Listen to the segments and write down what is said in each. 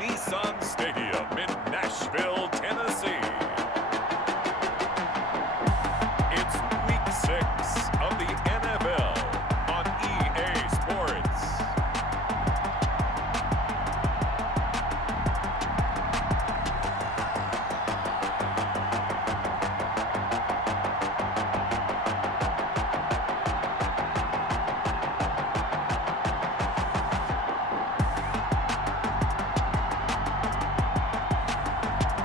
Nissan Stadium in Nashville, Tennessee. It's Week 6 of the NFL on EA Sports.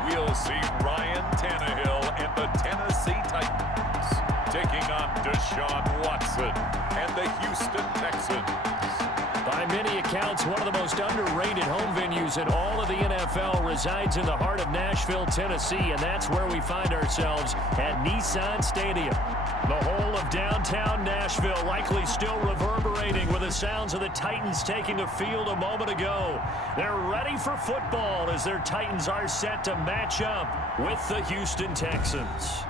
We'll see Ryan Tannehill and the Tennessee Titans taking on Deshaun Watson and the Houston Texans. By many accounts, one of the most underrated home venues in all of the NFL resides in the heart of Nashville, Tennessee, and that's where we find ourselves at Nissan Stadium. The whole of downtown Nashville likely still reverberating with the sounds of the Titans taking the field a moment ago. They're ready for football as their Titans are set to match up with the Houston Texans.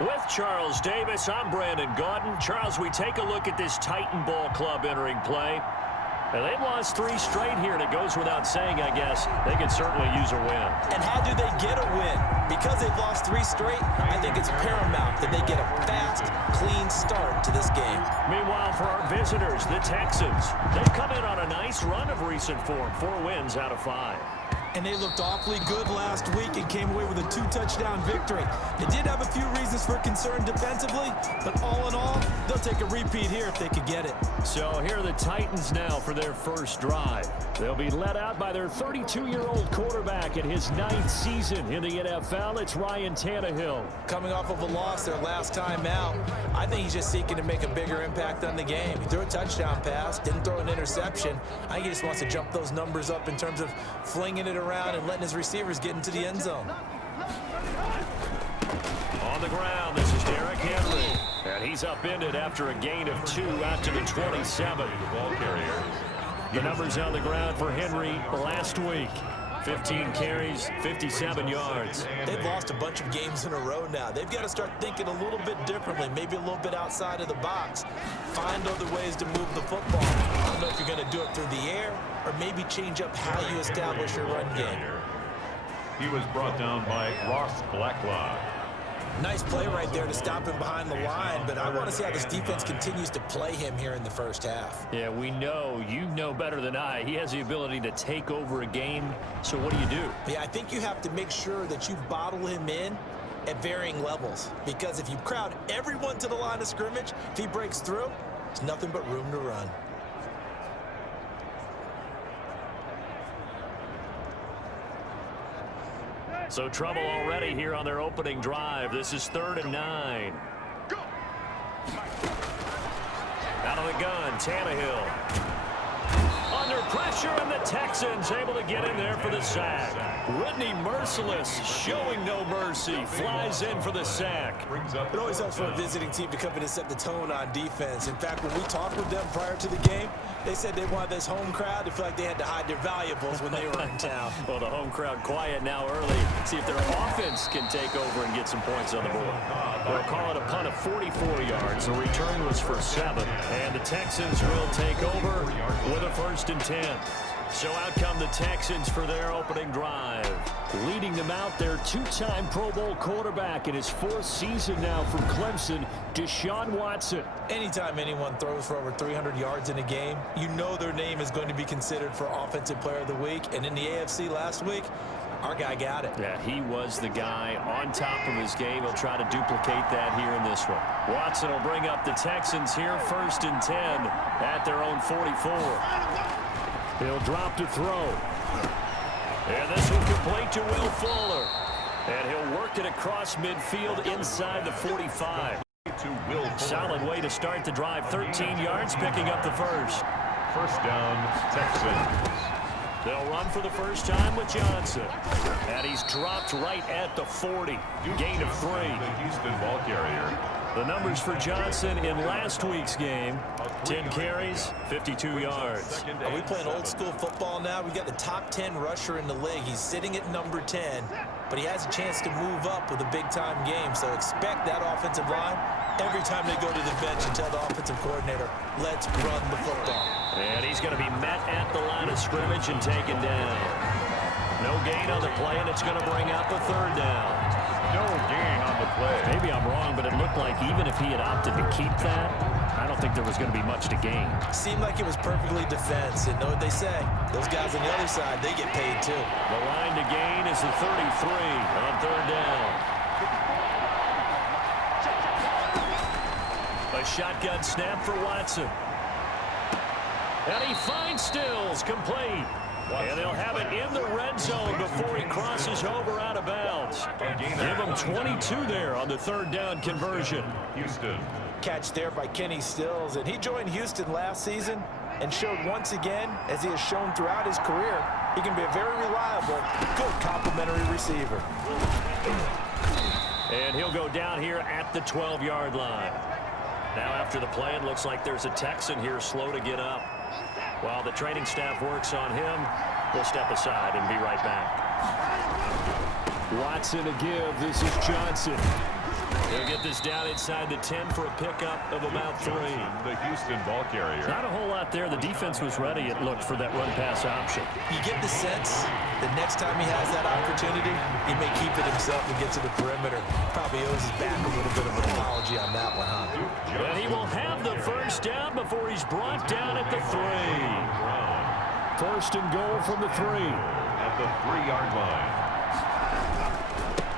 With Charles Davis, I'm Brandon Gaudin. Charles, we take a look at this Titan Ball Club entering play. And they've lost 3 straight here, and it goes without saying, I guess, they could certainly use a win. And how do they get a win? Because they've lost 3 straight, I think it's paramount that they get a fast, clean start to this game. Meanwhile, for our visitors, the Texans, they've come in on a nice run of recent form, 4 wins out of 5. And they looked awfully good last week and came away with a 2-touchdown victory. They did have a few reasons for concern defensively, but all in all, they'll take a repeat here if they could get it. So here are the Titans now for their first drive. They'll be led out by their 32-year-old quarterback in his 9th season in the NFL. It's Ryan Tannehill. Coming off of a loss their last time out, I think he's just seeking to make a bigger impact on the game. He threw a touchdown pass, didn't throw an interception. I think he just wants to jump those numbers up in terms of flinging it around and letting his receivers get into the end zone. On the ground, this is Derrick Henry. And he's upended after a gain of 2 out to the 27. The numbers on the ground for Henry last week. 15 carries, 57 yards. They've lost a bunch of games in a row now. They've got to start thinking a little bit differently, maybe a little bit outside of the box. Find other ways to move the football. I don't know if you're going to do it through the air or maybe change up how you establish your run game. He was brought down by Ross Blacklock. Nice play right there to stop him behind the line, but I want to see how this defense continues to play him here in the first half. Yeah, we know, you know better than I, he has the ability to take over a game, so what do you do? Yeah, I think you have to make sure that you bottle him in at varying levels, because if you crowd everyone to the line of scrimmage, if he breaks through, there's nothing but room to run. So trouble already here on their opening drive. This is 3rd and 9. Out of the gun, Tannehill. Under pressure, and the Texans able to get in there for the sack. Whitney Merciless showing no mercy. Flies in for the sack. It always helps for a visiting team to come in and set the tone on defense. In fact, when we talked with them prior to the game, they said they wanted this home crowd to feel like they had to hide their valuables when they were in town. Well, the home crowd quiet now early. See if their offense can take over and get some points on the board. They'll call it a punt of 44 yards. The return was for 7. And the Texans will take over with a 1st and 10. So out come the Texans for their opening drive. Leading them out, their 2-time Pro Bowl quarterback in his 4th season now from Clemson, Deshaun Watson. Anytime anyone throws for over 300 yards in a game, you know their name is going to be considered for Offensive Player of the Week. And in the AFC last week, our guy got it. Yeah, he was the guy on top of his game. He'll try to duplicate that here in this one. Watson will bring up the Texans here, 1st and 10 at their own 44. He'll drop to throw. And this one complete to Will Fuller. And he'll work it across midfield inside the 45. Solid way to start the drive. 13 yards, picking up the 1st. First down, Texans. They'll run for the first time with Johnson. And he's dropped right at the 40. Gain of 3. The Houston ball carrier. The numbers for Johnson in last week's game, 10 carries, 52 yards. Are we playing old school football now? We got the top 10 rusher in the league. He's sitting at number 10, but he has a chance to move up with a big time game. So expect that offensive line Every time they go to the bench and tell the offensive coordinator, let's run the football. And he's going to be met at the line of scrimmage and taken down. No gain on the play, and it's going to bring up a third down. No gain on the play. Maybe I'm wrong, but it looked like even if he had opted to keep that, I don't think there was going to be much to gain. Seemed like it was perfectly defense. And know what they say? Those guys on the other side, they get paid too. The line to gain is the 33 on third down. A shotgun snap for Watson. And he finds Stills, complete. And they'll have it in the red zone before he crosses over out of bounds. Give him 22 there on the third down conversion. Houston. Catch there by Kenny Stills. And he joined Houston last season and showed once again, as he has shown throughout his career, he can be a very reliable, good complementary receiver. And he'll go down here at the 12-yard line. Now after the play, it looks like there's a Texan here slow to get up. While the training staff works on him, we'll step aside and be right back. Watson to give. This is Johnson. He'll get this down inside the 10 for a pickup of about 3. The Houston ball carrier. Not a whole lot there. The defense was ready, it looked, for that run-pass option. You get the sense that next time he has that opportunity, he may keep it himself and get to the perimeter. Probably owes his back a little bit of an apology on that one, huh? And he will have the first down before he's brought down at the 3. First and goal from the 3. At the 3-yard line.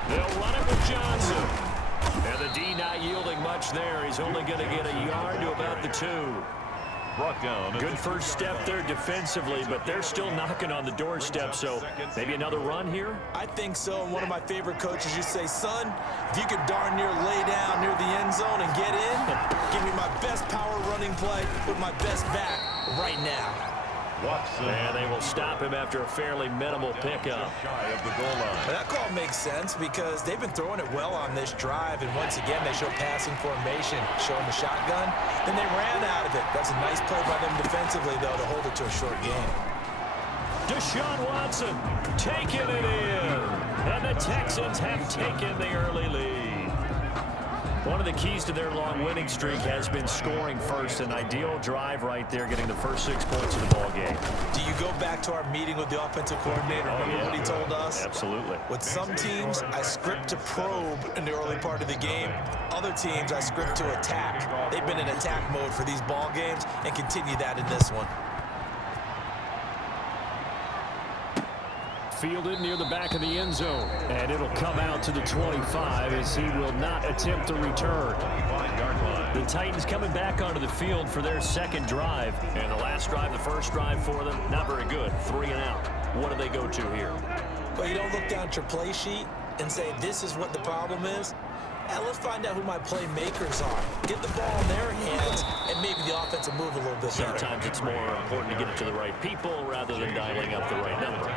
They'll run it with Johnson. And the D not yielding much there. He's only going to get a yard to about the 2. Brought down. Good first step there defensively, but they're still knocking on the doorstep, so maybe another run here? I think so. And one of my favorite coaches used to say, son, if you could darn near lay down near the end zone and get in, give me my best power running play with my best back right now. Watson. And they will stop him after a fairly minimal pickup. Shy of the goal line. That call makes sense because they've been throwing it well on this drive, and once again they show passing formation, showing the shotgun. Then they ran out of it. That's a nice play by them defensively, though, to hold it to a short game. Deshaun Watson taking it in, and the Texans have taken the early lead. One of the keys to their long winning streak has been scoring first. An ideal drive right there, getting the first 6 points of the ball game. Do you go back to our meeting with the offensive coordinator? Remember what he told us? Absolutely. With some teams, I script to probe in the early part of the game. Other teams, I script to attack. They've been in attack mode for these ball games and continue that in this one. Fielded near the back of the end zone, and it'll come out to the 25 as he will not attempt to return. The Titans coming back onto the field for their second drive, and the last drive, the first drive for them, not very good. 3 and out. What do they go to here? Well, you don't look down at your play sheet and say, this is what the problem is. Now let's find out who my playmakers are. Get the ball in their hands, and maybe the offense will move a little bit better. Sometimes it's more important to get it to the right people rather than dialing up the right number.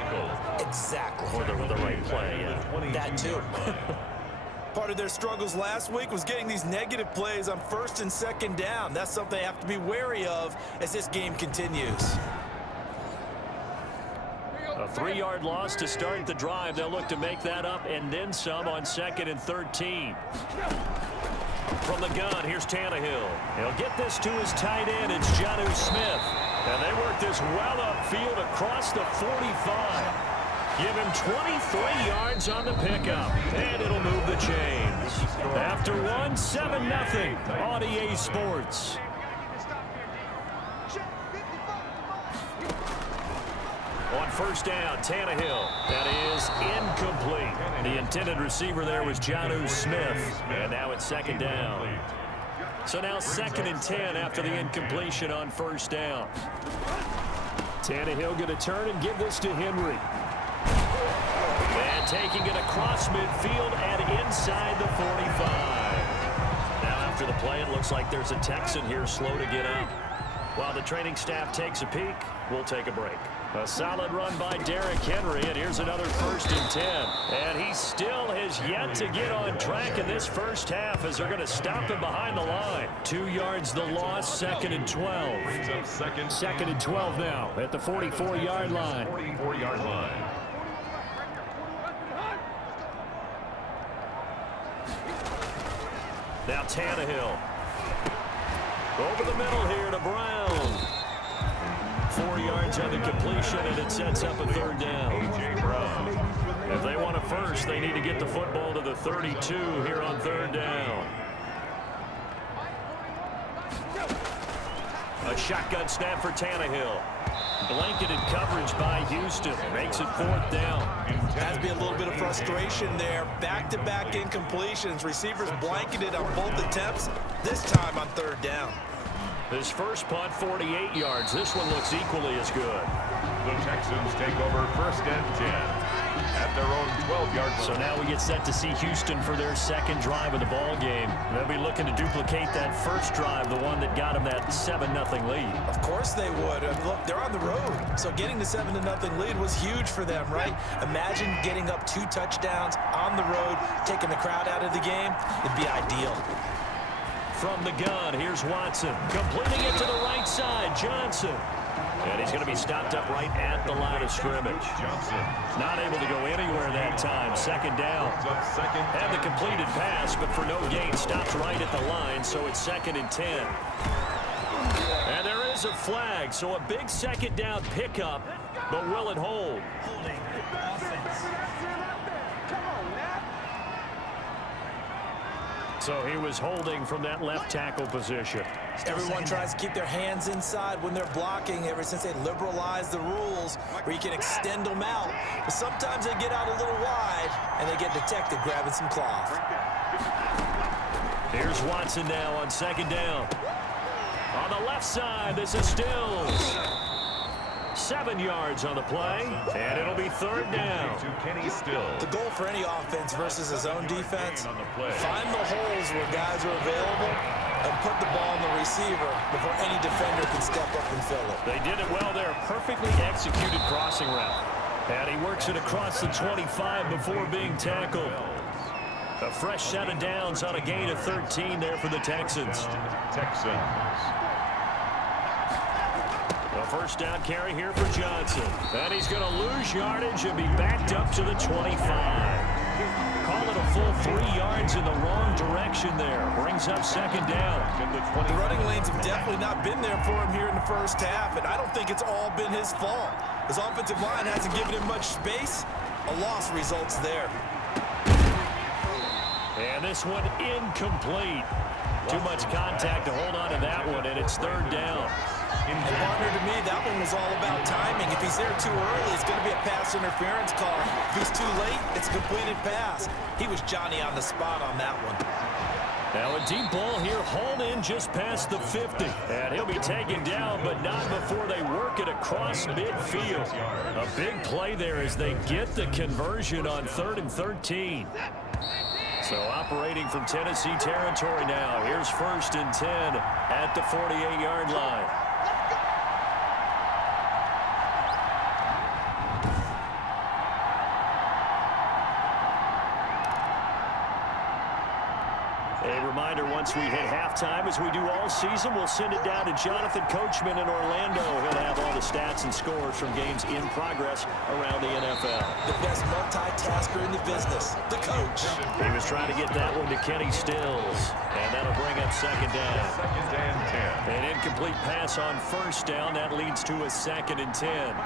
Exactly. Or the right play, yeah. That too. Part of their struggles last week was getting these negative plays on first and second down. That's something they have to be wary of as this game continues. A 3-yard loss to start the drive. They'll look to make that up and then some on 2nd and 13. From the gun, here's Tannehill. He'll get this to his tight end. It's Jonnu Smith. And they work this well upfield across the 45. Give him 23 yards on the pickup. And it'll move the chains. After one, 7-0 on EA Sports. On first down, Tannehill. That is incomplete. The intended receiver there was Jonnu Smith. And now it's 2nd down. So now 2nd and 10 after the incompletion on first down. Tannehill going to turn and give this to Henry. And taking it across midfield and inside the 45. Now after the play, it looks like there's a Texan here slow to get up. While the training staff takes a peek, we'll take a break. A solid run by Derrick Henry, and here's another 1st and 10. And he still has yet to get on track in this first half as they're going to stop him behind the line. 2 yards the loss, 2nd and 12. 2nd and 12 now at the 44-yard line. 44-yard line. Now Tannehill. Over the middle here to Brown. 4 yards on the completion, and it sets up a third down. A.J. Brown. If they want a first, they need to get the football to the 32 here on third down. A shotgun snap for Tannehill. Blanketed coverage by Houston. Makes it fourth down. Has to be a little bit of frustration there. Back-to-back incompletions. Receivers blanketed on both attempts, this time on third down. His first punt, 48 yards. This one looks equally as good. The Texans take over first and 10 at their own 12-yard line. So now we get set to see Houston for their second drive of the ball game. They'll be looking to duplicate that first drive, the one that got them that 7-0 lead. Of course they would. Look, they're on the road. So getting the 7-0 lead was huge for them, right? Imagine getting up 2 touchdowns on the road, taking the crowd out of the game. It'd be ideal. From the gun, here's Watson. Completing it to the right side, Johnson. And he's going to be stopped up right at the line of scrimmage. Johnson. Not able to go anywhere that time. Second down. Had the completed pass, but for no gain, stopped right at the line, so it's 2nd and 10. And there is a flag, so a big second down pickup, but will it hold? Holding offense. So he was holding from that left tackle position. Everyone tries to keep their hands inside when they're blocking ever since they liberalized the rules where you can extend them out. But sometimes they get out a little wide and they get detected grabbing some cloth. Here's Watson now on second down. On the left side, this is Stills. 7 yards on the play, and it'll be third down. To Kenny Stills. The goal for any offense versus his own defense, find the holes where guys are available and put the ball on the receiver before any defender can step up and fill it. They did it well there. Perfectly executed crossing route. And he works it across the 25 before being tackled. A fresh set of downs on a gain of 13 there for the Texans. A first down carry here for Johnson. And he's going to lose yardage and be backed up to the 25. Call it a full 3 yards in the wrong direction there. Brings up second down. The running lanes have definitely not been there for him here in the first half, and I don't think it's all been his fault. His offensive line hasn't given him much space. A loss results there. And this one incomplete. Too much contact to hold on to that one, and it's third down. And partner, to me, that one was all about timing. If he's there too early, it's going to be a pass interference call. If he's too late, it's a completed pass. He was Johnny on the spot on that one. Now a deep ball here, hauled in just past the 50. And he'll be taken down, but not before they work it across midfield. A big play there as they get the conversion on 3rd and 13. So operating from Tennessee territory now. Here's 1st and 10 at the 48-yard line. A reminder, once we hit halftime, as we do all season, we'll send it down to Jonathan Coachman in Orlando. He'll have all the stats and scores from games in progress around the NFL. The best multitasker in the business, the coach. He was trying to get that one to Kenny Stills, and that'll bring up second down. 2nd and 10. An incomplete pass on first down. That leads to a 2nd and 10.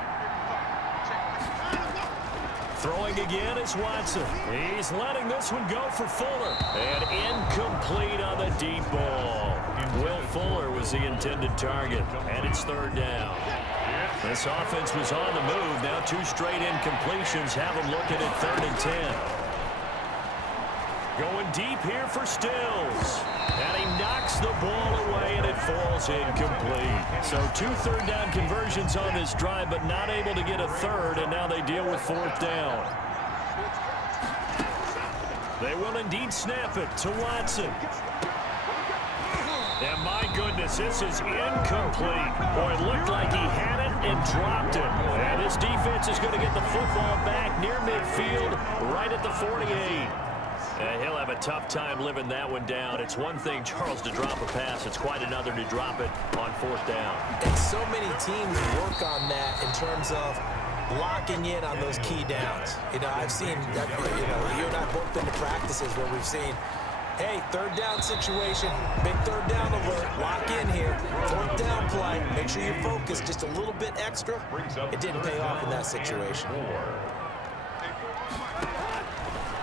Throwing again is Watson. He's letting this one go for Fuller. And incomplete on the deep ball. Will Fuller was the intended target. And it's third down. This offense was on the move. Now 2 straight incompletions have them looking at 3rd and 10. Going deep here for Stills. And he knocks the ball away, and it falls incomplete. So 2 third down conversions on this drive, but not able to get a third, and now they deal with 4th down. They will indeed snap it to Watson. And my goodness, this is incomplete. Boy, it looked like he had it and dropped it. And his defense is going to get the football back near midfield, right at the 48. And he'll have a tough time living that one down. It's one thing, Charles, to drop a pass. It's quite another to drop it on 4th down. And so many teams work on that in terms of locking in on those key downs. You know, I've seen that, you and I both been to practices where we've seen Hey, third down situation. Big third down alert. Lock in here. Fourth down play. Make sure you focus just a little bit extra. It didn't pay off in that situation.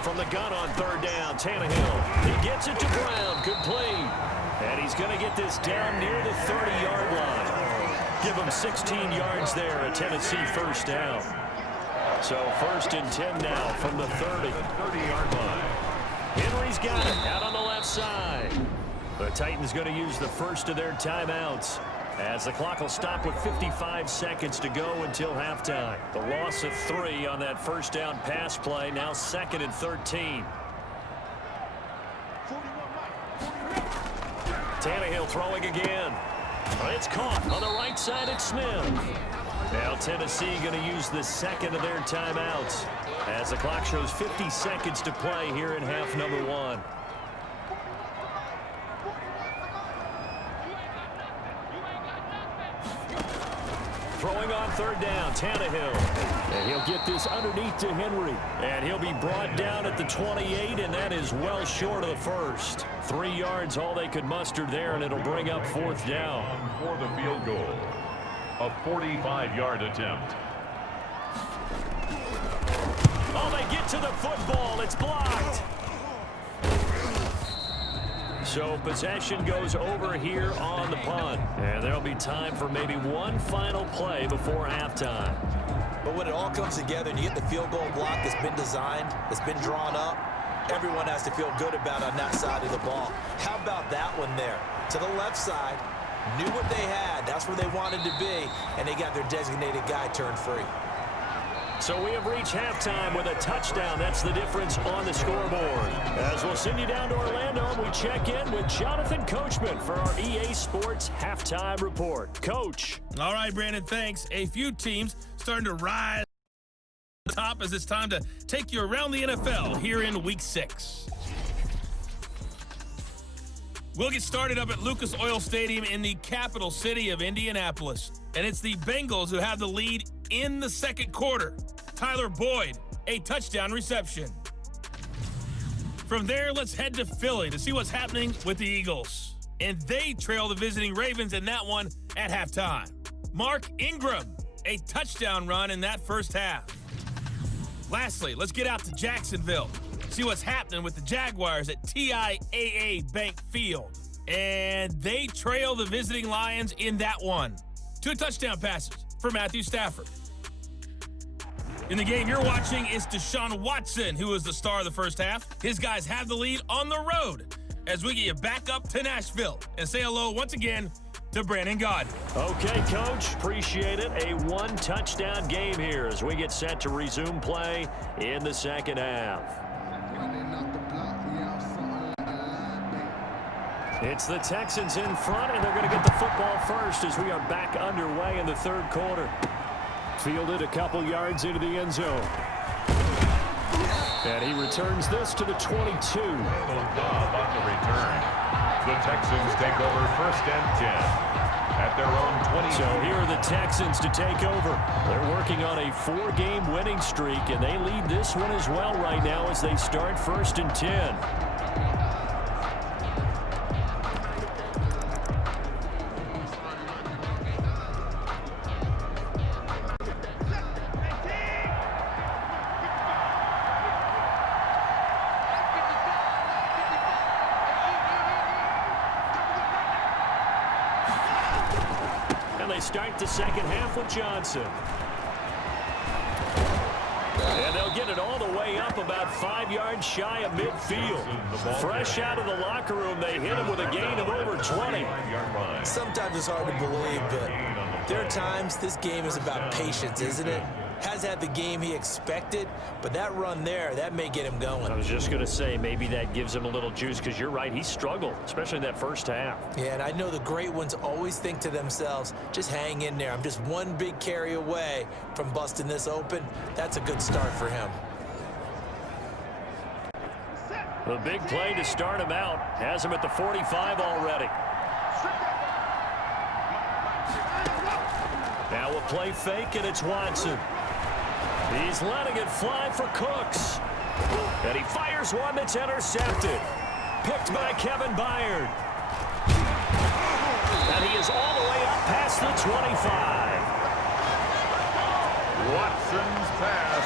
From the gun on third down, Tannehill. He gets it to Brown. Complete. And he's going to get this down near the 30-yard line. Give him 16 yards there, a Tennessee first down. So 1st and 10 now from the 30-yard line. Henry's got it out on the left side. The Titans going to use the first of their timeouts as the clock will stop with 55 seconds to go until halftime. The loss of 3 on that first down pass play. Now 2nd and 13. Tannehill throwing again. It's caught on the right side at Smith. Now Tennessee going to use the second of their timeouts as the clock shows 50 seconds to play here in half number 1. Throwing on third down, Tannehill. And he'll get this underneath to Henry. And he'll be brought down at the 28, and that is well short of the first. 3 yards, all they could muster there, and it'll bring up 4th down. For the field goal, a 45-yard attempt. Oh, they get to the football. It's blocked. So possession goes over here on the punt. And there'll be time for maybe one final play before halftime. But when it all comes together and you get the field goal block that's been designed, that's been drawn up, everyone has to feel good about on that side of the ball. How about that one there? To the left side, knew what they had. That's where they wanted to be, and they got their designated guy turned free. So we have reached halftime with a touchdown. That's the difference on the scoreboard. As we'll send you down to Orlando, and we check in with Jonathan Coachman for our EA Sports Halftime Report. Coach. All right, Brandon, thanks. A few teams starting to rise to the top as it's time to take you around the NFL here in Week 6. We'll get started up at Lucas Oil Stadium in the capital city of Indianapolis. And it's the Bengals who have the lead in the second quarter. Tyler Boyd, a touchdown reception. From there, let's head to Philly to see what's happening with the Eagles. And they trail the visiting Ravens in that one at halftime. Mark Ingram, a touchdown run in that first half. Lastly, let's get out to Jacksonville. See what's happening with the Jaguars at TIAA Bank Field. And they trail the visiting Lions in that one. 2 touchdown passes for Matthew Stafford. In the game you're watching is Deshaun Watson, who was the star of the first half. His guys have the lead on the road as we get you back up to Nashville and say hello once again to Brandon Gaudin. Okay, Coach. Appreciate it. A 1-touchdown game here as we get set to resume play in the second half. It's the Texans in front, and they're going to get the football first as we are back underway in the third quarter. Fielded a couple yards into the end zone. And he returns this to the 22. On the return, the Texans take over 1st and 10 at their own 20. So here are the Texans to take over. They're working on a 4-game winning streak, and they lead this one as well right now as they start 1st and 10. Start the second half with Johnson. And they'll get it all the way up about 5 yards shy of midfield. Fresh out of the locker room, they hit him with a gain of over 20. Sometimes it's hard to believe, but there are times this game is about patience, isn't it? Has had the game he expected, but that run there, that may get him going. I was just going to say, maybe that gives him a little juice, because you're right, he struggled, especially in that first half. Yeah, and I know the great ones always think to themselves, just hang in there. I'm just one big carry away from busting this open. That's a good start for him. The big play to start him out has him at the 45 already. Now a play fake, and it's Watson. He's letting it fly for Cooks. And he fires one that's intercepted. Picked by Kevin Byard. And he is all the way up past the 25. Watson's pass.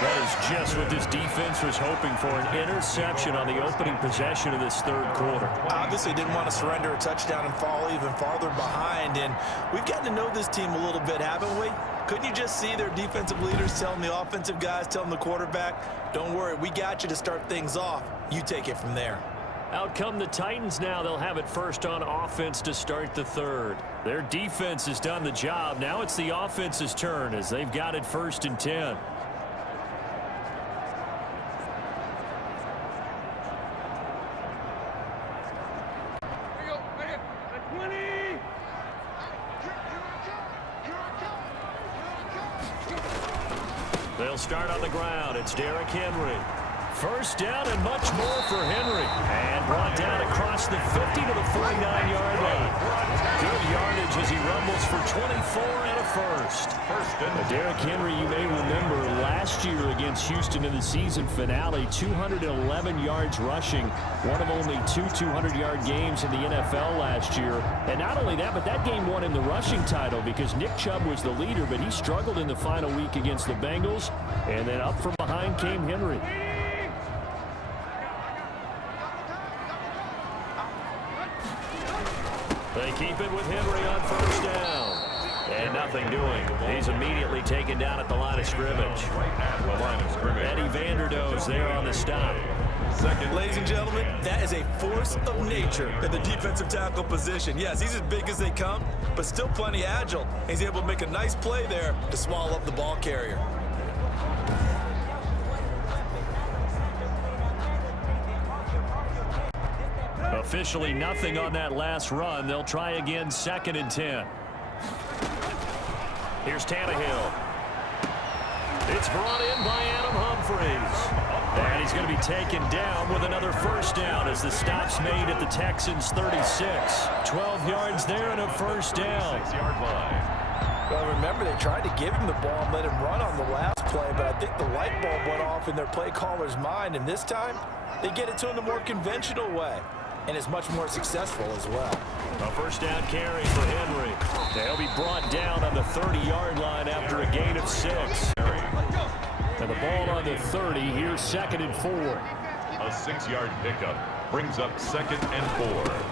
That is just what this defense was hoping for, an interception on the opening possession of this third quarter. Obviously didn't want to surrender a touchdown and fall even farther behind, and we've gotten to know this team a little bit, haven't we? Couldn't you just see their defensive leaders telling the offensive guys, telling the quarterback, don't worry, we got you to start things off. You take it from there. Out come the Titans now. They'll have it first on offense to start the third. Their defense has done the job. Now it's the offense's turn as they've got it 1st and 10. They'll start on the ground. It's Derrick Henry. First down and much more for Henry. And brought down across the 50 to the 49-yard line. Good yardage as he rumbles for 24 and a first. Derrick Henry, you may remember last year against Houston in the season finale, 211 yards rushing. One of only 2 200-yard games in the NFL last year. And not only that, but that game won him the rushing title because Nick Chubb was the leader, but he struggled in the final week against the Bengals. And then up from behind came Henry. They keep it with Henry on first down. And nothing doing. He's immediately taken down at the line of scrimmage. Eddie Vanderdoes there on the stop. Ladies and gentlemen, that is a force of nature in the defensive tackle position. Yes, he's as big as they come, but still plenty agile. He's able to make a nice play there to swallow up the ball carrier. Officially nothing on that last run. They'll try again 2nd and 10. Here's Tannehill. It's brought in by Adam Humphries. And he's going to be taken down with another first down as the stop's made at the Texans 36. 12 yards there and a first down. 6-yard line. Well, remember, they tried to give him the ball and let him run on the last play, but I think the light bulb went off in their play caller's mind, and this time they get it to him the more conventional way. And is much more successful as well. A first down carry for Henry. They'll be brought down on the 30-yard line after a gain of 6. And the ball on the 30. Here's 2nd and 4. A 6-yard pickup brings up 2nd and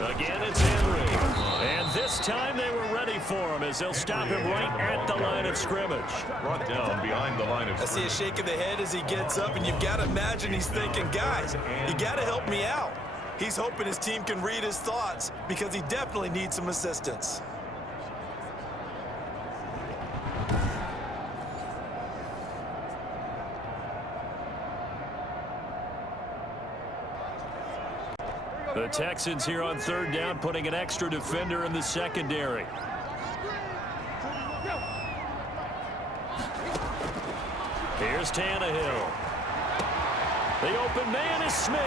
4. Again, it's Henry. And this time they were ready for him as they'll stop him right at the line of scrimmage. Brought down behind the line of I see a shake of the head as he gets up, and you've got to imagine he's thinking, guys, you got to help me out. He's hoping his team can read his thoughts because he definitely needs some assistance. The Texans here on 3rd down, putting an extra defender in the secondary. Here's Tannehill. The open man is Smith.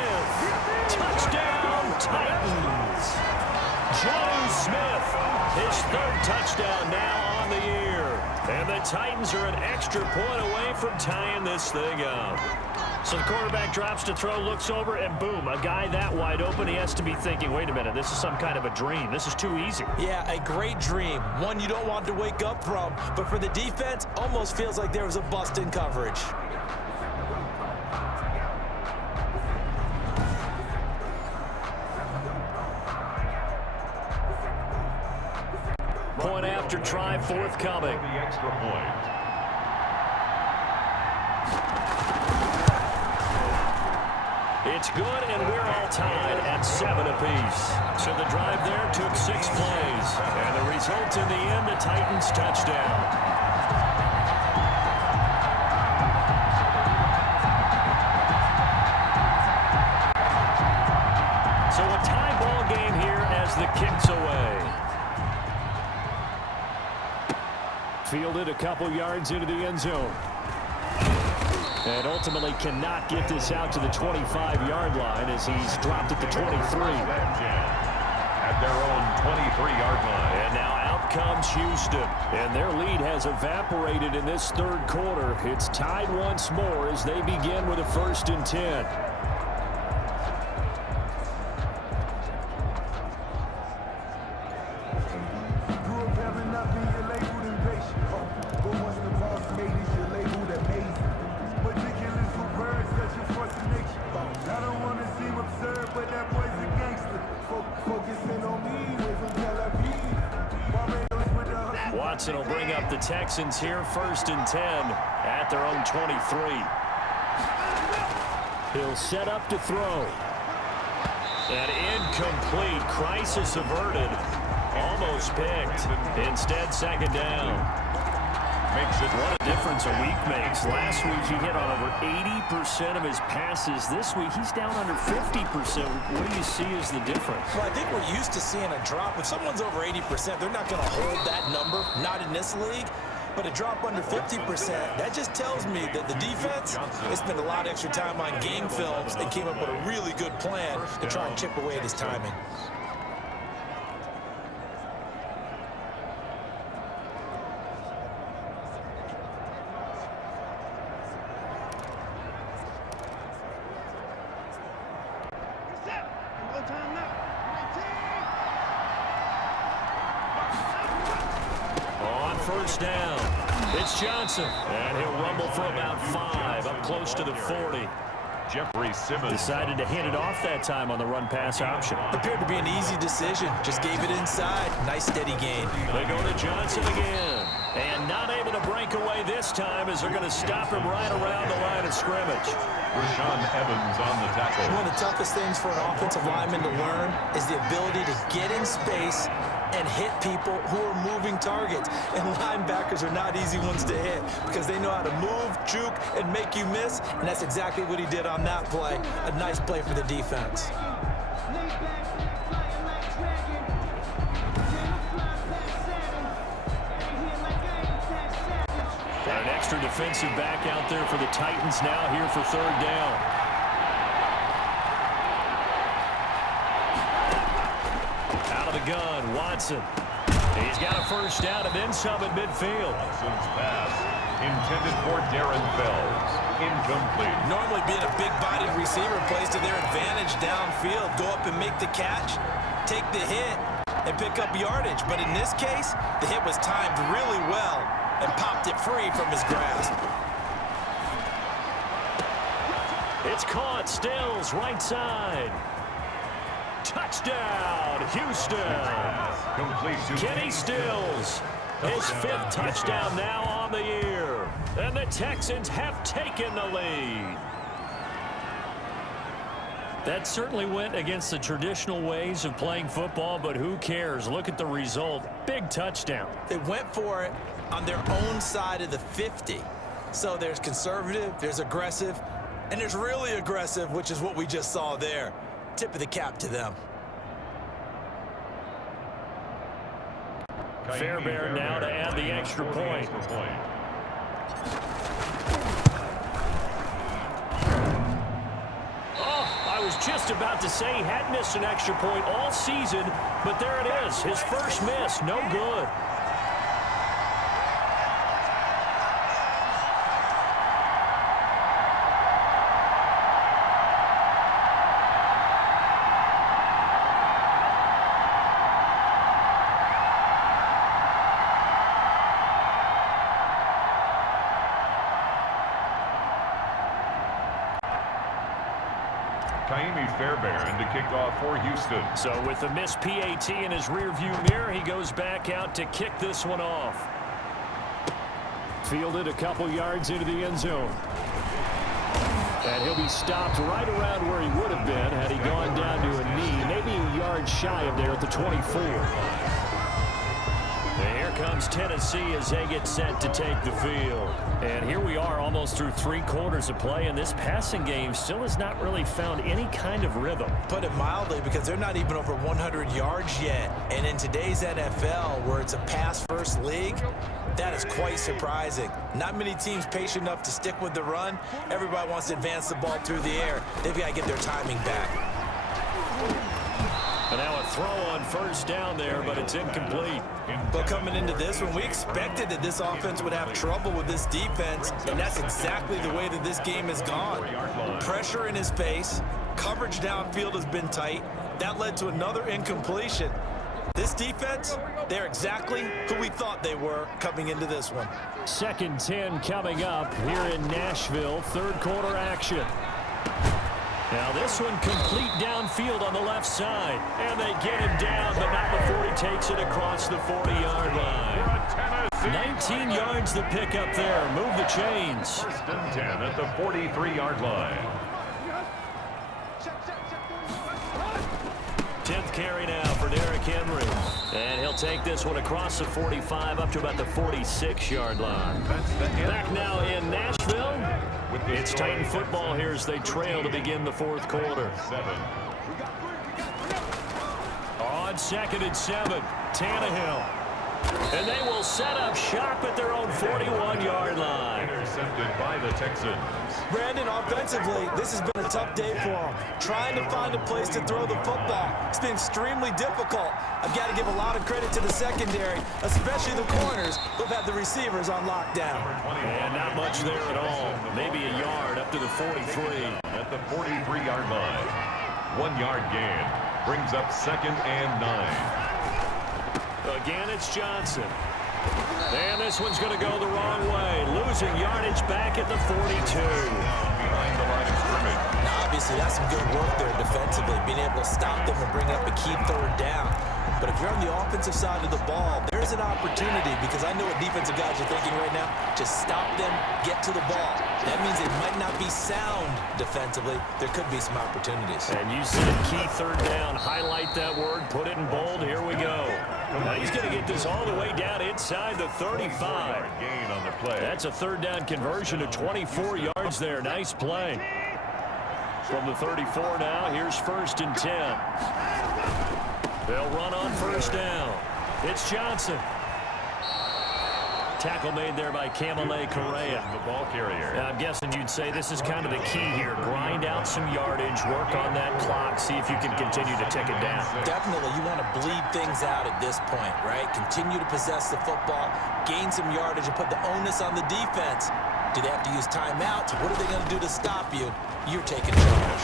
Touchdown, Titans. Joe Smith, his 3rd touchdown now on the year. And the Titans are an extra point away from tying this thing up. So the quarterback drops to throw, looks over, and boom, a guy that wide open, he has to be thinking, wait a minute, this is some kind of a dream. This is too easy. Yeah, a great dream. One you don't want to wake up from. But for the defense, almost feels like there was a bust in coverage. Point after try forthcoming. The extra point. It's good, and we're all tied at 7 apiece. So the drive there took 6 plays. And the result in the end, a Titans touchdown. So a tie ball game here as the kick's away. Fielded a couple yards into the end zone. And ultimately cannot get this out to the 25-yard line as he's dropped at the 23. At their own 23-yard line. And now out comes Houston. And their lead has evaporated in this 3rd quarter. It's tied once more as they begin with a 1st and 10. Watson will bring up the Texans here 1st and 10 at their own 23. He'll set up to throw. And incomplete. Crisis averted. Almost picked. Instead, 2nd down. Makes it. What a difference a week makes. Last week he hit on over 80% of his passes. This week he's down under 50%. What do you see as the difference? Well, I think we're used to seeing a drop. If someone's over 80%, they're not going to hold that number, not in this league. But a drop under 50%, that just tells me that the defense has spent a lot of extra time on game films and came up with a really good plan to try and chip away at his timing. Down. It's Johnson, and he'll rumble for about 5, up close to the 40. Jeffrey Simmons decided to hand it off that time on the run-pass option. Appeared to be an easy decision. Just gave it inside. Nice steady gain. They go to Johnson again, and not able to break away this time as they're going to stop him right around the line of scrimmage. Rashaan Evans on the tackle. One of the toughest things for an offensive lineman to learn is the ability to get in space and hit people who are moving targets. And linebackers are not easy ones to hit because they know how to move, juke, and make you miss. And that's exactly what he did on that play. A nice play for the defense. An extra defensive back out there for the Titans now here for 3rd down. Gun, Watson. He's got a 1st down and then some at midfield. Watson's pass intended for Darren Fells. Incomplete. Normally being a big-bodied receiver plays to their advantage downfield. Go up and make the catch, take the hit, and pick up yardage. But in this case, the hit was timed really well and popped it free from his grasp. It's caught. Stills, right side. Touchdown, Houston. Complete to Kenny Stills, his 5th touchdown now on the year. And the Texans have taken the lead. That certainly went against the traditional ways of playing football, but who cares? Look at the result. Big touchdown. They went for it on their own side of the 50. So there's conservative, there's aggressive, and there's really aggressive, which is what we just saw there. Tip of the cap to them. Fairbairn now to add the extra point. Oh, I was just about to say he hadn't missed an extra point all season, but there it is. His first miss, no good. Fairbairn to kick off for Houston. So with a missed PAT in his rearview mirror, he goes back out to kick this one off. Fielded a couple yards into the end zone. And he'll be stopped right around where he would have been had he gone down to a knee, maybe a yard shy of there at the 24. And here comes Tennessee as they get set to take the field. And here we are almost through 3 quarters of play, and this passing game still has not really found any kind of rhythm. Put it mildly, because they're not even over 100 yards yet. And in today's NFL, where it's a pass-first league, that is quite surprising. Not many teams patient enough to stick with the run. Everybody wants to advance the ball through the air. They've got to get their timing back. And now a throw on 1st down there, but it's incomplete. But coming into this one, we expected that this offense would have trouble with this defense, and that's exactly the way that this game has gone. Pressure in his face, coverage downfield has been tight. That led to another incompletion. This defense, they're exactly who we thought they were coming into this one. 2nd 10 coming up here in Nashville, 3rd quarter action. Now this one complete downfield on the left side. And they get him down, but not before he takes it across the 40-yard line. 19 yards to pick up there. Move the chains. First and 10 at the 43-yard line. 10th carry now for Derrick Henry. And he'll take this one across the 45 up to about the 46-yard line. Back now in Nashville. It's Titan football here as they trail to begin the fourth quarter. On 2nd and 7, Tannehill. And they will set up shop at their own 41-yard line. Intercepted by the Texans. Brandon, offensively, this has been a tough day for him. Trying to find a place to throw the football. It's been extremely difficult. I've got to give a lot of credit to the secondary, especially the corners who've had the receivers on lockdown. And not much there at all. Maybe a yard up to the 43. At the 43-yard line. 1-yard gain. Brings up 2nd and 9. Again, it's Johnson. And this one's going to go the wrong way. Losing yardage back at the 42. Behind the line of scrimmage. Now, obviously, that's some good work there defensively, being able to stop them and bring up a key third down. But if you're on the offensive side of the ball, there's an opportunity, because I know what defensive guys are thinking right now. Just stop them, get to the ball. That means it might not be sound defensively. There could be some opportunities. And you said key third down. Highlight that word. Put it in bold. Here we go. Now he's going to get this all the way down inside the 35. Gain on the play. That's a third down conversion of 24 yards there. Nice play. From the 34 now, here's 1st and 10. They'll run on 1st down. It's Johnson. Tackle made there by Kamale Correa. The ball carrier. Now, I'm guessing you'd say this is kind of the key here. Grind out some yardage, work on that clock, see if you can continue to tick it down. Definitely, you want to bleed things out at this point, right? Continue to possess the football, gain some yardage, and put the onus on the defense. Do they have to use timeouts? What are they going to do to stop you? You're taking charge.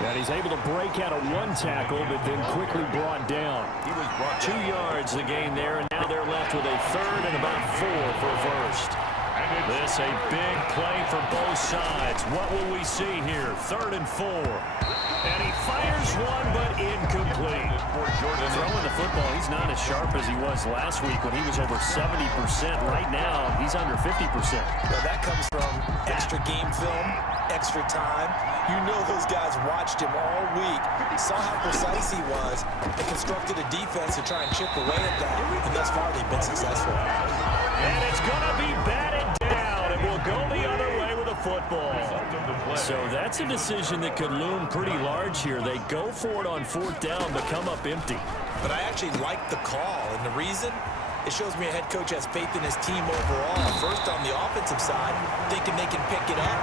And he's able to break out of one tackle, but then quickly brought down. He was brought 2 yards the gain there, and now they're left with a 3rd and about 4 for a first. This a big play for both sides. What will we see here? 3rd and 4. And he fires one, but incomplete. Throwing the football, he's not as sharp as he was last week when he was over 70%. Right now, he's under 50%. Well, that comes from extra game film, extra time. You know those guys watched him all week, saw how precise he was, and constructed a defense to try and chip away at that. And thus far, they've been successful. And it's going to be batted down, and we'll go the other way with a football. So that's a decision that could loom pretty large here. They go for it on 4th down, but come up empty. But I actually like the call, and the reason? It shows me a head coach has faith in his team overall. First, on the offensive side, thinking they can pick it up,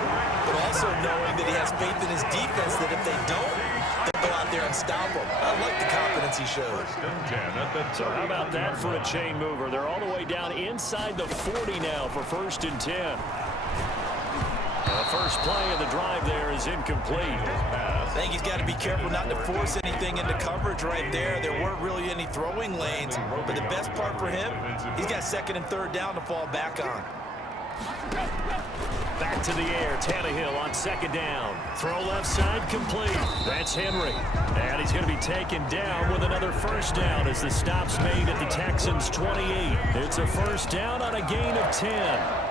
but also knowing that he has faith in his defense that if they don't, they'll go out there and stop them. I like the confidence he shows. So how about that for a chain mover? They're all the way down inside the 40 now for 1st and 10. The first play of the drive there is incomplete. I think he's got to be careful not to force anything into coverage right there. There weren't really any throwing lanes, but the best part for him, he's got 2nd and 3rd down to fall back on. Back to the air, Tannehill on 2nd down. Throw left side complete. That's Henry. And he's going to be taken down with another 1st down as the stop's made at the Texans' 28. It's a 1st down on a gain of 10.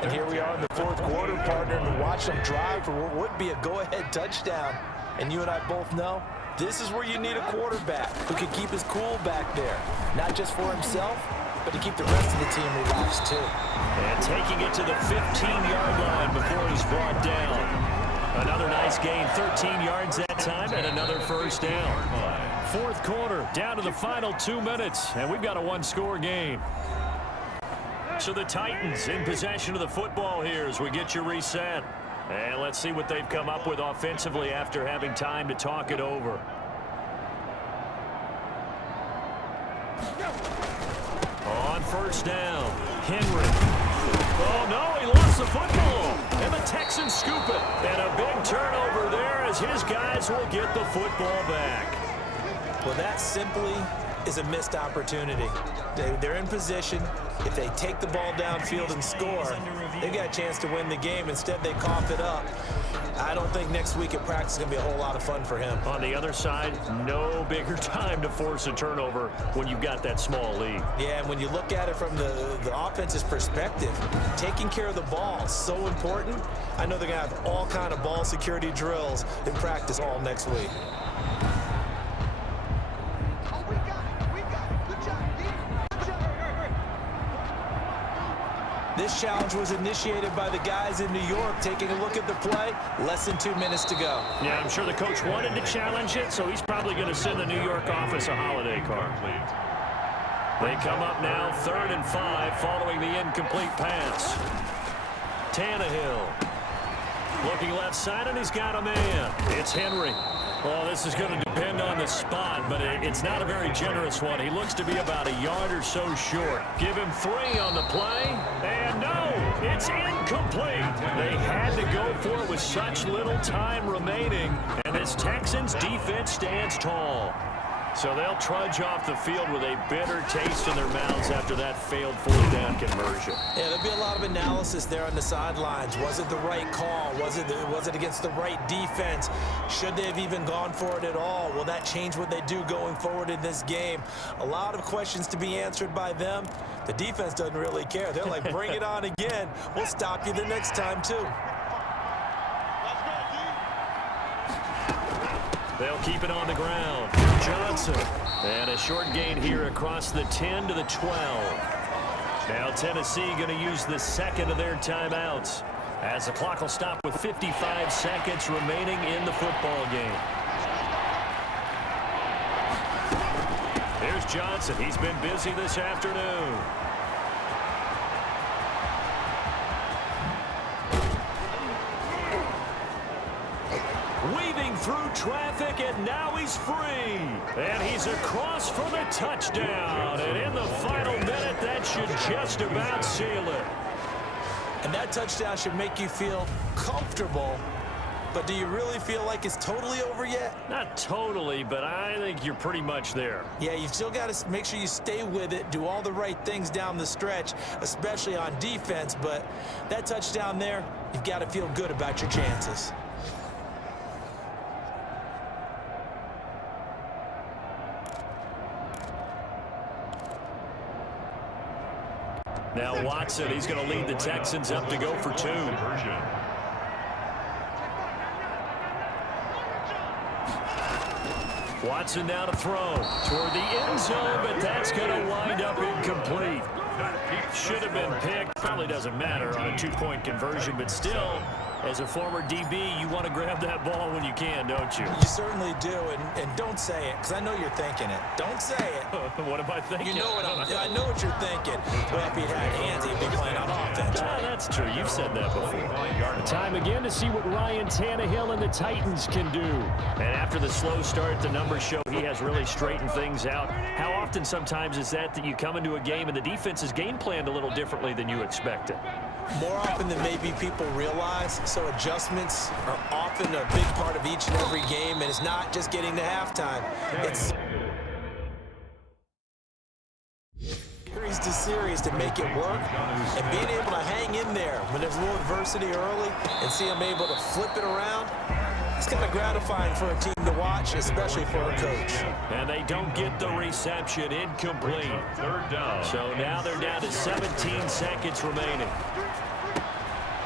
And here we are in the 4th quarter, partner, and watch them drive for what would be a go-ahead touchdown. And you and I both know this is where you need a quarterback who can keep his cool back there, not just for himself, but to keep the rest of the team relaxed too. And taking it to the 15-yard line before he's brought down. Another nice gain, 13 yards that time, and another 1st down. 4th quarter, down to the final 2 minutes, and we've got a 1-score game. So the Titans in possession of the football here as we get you reset. And let's see what they've come up with offensively after having time to talk it over. On 1st down, Henry. Oh, no, he lost the football. And the Texans scoop it. And a big turnover there as his guys will get the football back. Well, that simply is a missed opportunity. They're in position. If they take the ball downfield and score, they've got a chance to win the game. Instead, they cough it up. I don't think next week at practice is going to be a whole lot of fun for him. On the other side, no bigger time to force a turnover when you've got that small lead. Yeah, and when you look at it from the offense's perspective, taking care of the ball is so important. I know they're going to have all kind of ball security drills in practice all next week. This challenge was initiated by the guys in New York. Taking a look at the play, less than 2 minutes to go. Yeah, I'm sure the coach wanted to challenge it, so he's probably going to send the New York office a holiday card. They come up now, 3rd and 5, following the incomplete pass. Tannehill looking left side, and he's got a man. It's Henry. Well, this is going to depend on the spot, but it's not a very generous one. He looks to be about a yard or so short. Give him 3 on the play, and no, it's incomplete. They had to go for it with such little time remaining, and this Texans defense stands tall. So they'll trudge off the field with a bitter taste in their mouths after that failed 4th-down conversion. Yeah, there'll be a lot of analysis there on the sidelines. Was it the right call? Was it against the right defense? Should they have even gone for it at all? Will that change what they do going forward in this game? A lot of questions to be answered by them. The defense doesn't really care. They're like, bring it on again. We'll stop you the next time, too. They'll keep it on the ground. Johnson. And a short gain here across the 10 to the 12. Now Tennessee going to use the second of their timeouts, as the clock will stop with 55 seconds remaining in the football game. Here's Johnson. He's been busy this afternoon. Weaving through traffic, and now he's free. And he's across for the touchdown. And in the final minute, that should just about seal it. And that touchdown should make you feel comfortable. But do you really feel like it's totally over yet? Not totally, but I think you're pretty much there. Yeah, you've still got to make sure you stay with it, do all the right things down the stretch, especially on defense. But that touchdown there, you've got to feel good about your chances. Now Watson, he's going to lead the Texans up to go for 2. Watson now to throw toward the end zone, but that's going to wind up incomplete. Should have been picked. Probably doesn't matter on a 2-point conversion, but still, as a former DB, you want to grab that ball when you can, don't you? You certainly do, and don't say it, because I know you're thinking it. Don't say it. What am I thinking? You know what I know what you're thinking. Well, if he had hands, he'd be playing on offense. That's true. You've said that before. Time again to see what Ryan Tannehill and the Titans can do. And after the slow start, the numbers show he has really straightened things out. How often sometimes is that you come into a game and the defense is game planned a little differently than you expected? More often than maybe people realize, so adjustments are often a big part of each and every game, and it's not just getting to halftime. It's series to series to make it work, and being able to hang in there when there's a little adversity early and see them able to flip it around. It's kind of gratifying for a team to watch, especially for a coach. And they don't get the reception, incomplete. 3rd down. So now they're down to 17 seconds remaining.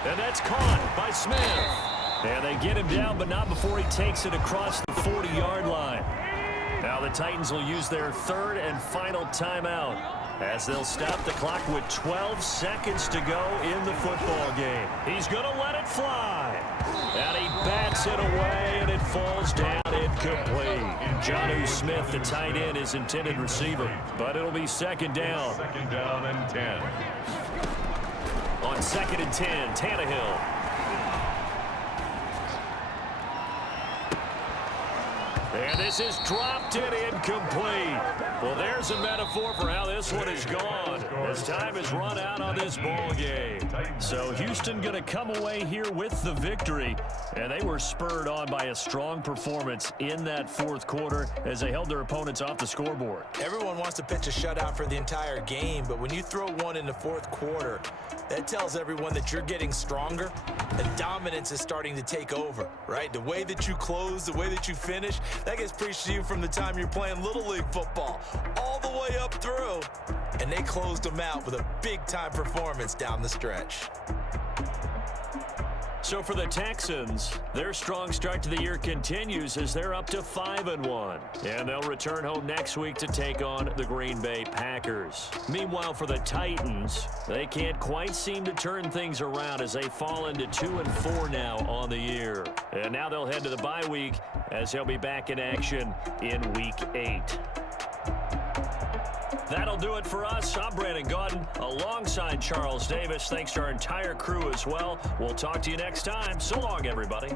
And that's caught by Smith. And they get him down, but not before he takes it across the 40-yard line. Now the Titans will use their 3rd and final timeout, as they'll stop the clock with 12 seconds to go in the football game. He's going to let it fly. And he bats it away, and it falls down incomplete. Jonnu Smith, the tight end, is intended receiver. But it'll be 2nd down. 2nd down and 10. On 2nd and 10, Tannehill. And this is dropped in incomplete. Well, there's a metaphor for how this one is gone, as time has run out on this ball game. So Houston going to come away here with the victory, and they were spurred on by a strong performance in that fourth quarter as they held their opponents off the scoreboard. Everyone wants to pitch a shutout for the entire game, but when you throw one in the fourth quarter, that tells everyone that you're getting stronger. The dominance is starting to take over, right? The way that you close, the way that you finish, that gets preached to you from the time you're playing Little League football all the way up through. And they closed them out with a big-time performance down the stretch. So for the Texans, their strong start to the year continues as they're up to 5-1. And they'll return home next week to take on the Green Bay Packers. Meanwhile, for the Titans, they can't quite seem to turn things around as they fall into 2-4 now on the year. And now they'll head to the bye week as they'll be back in action in Week 8. That'll do it for us. I'm Brandon Gaudin alongside Charles Davis. Thanks to our entire crew as well. We'll talk to you next time. So long, everybody.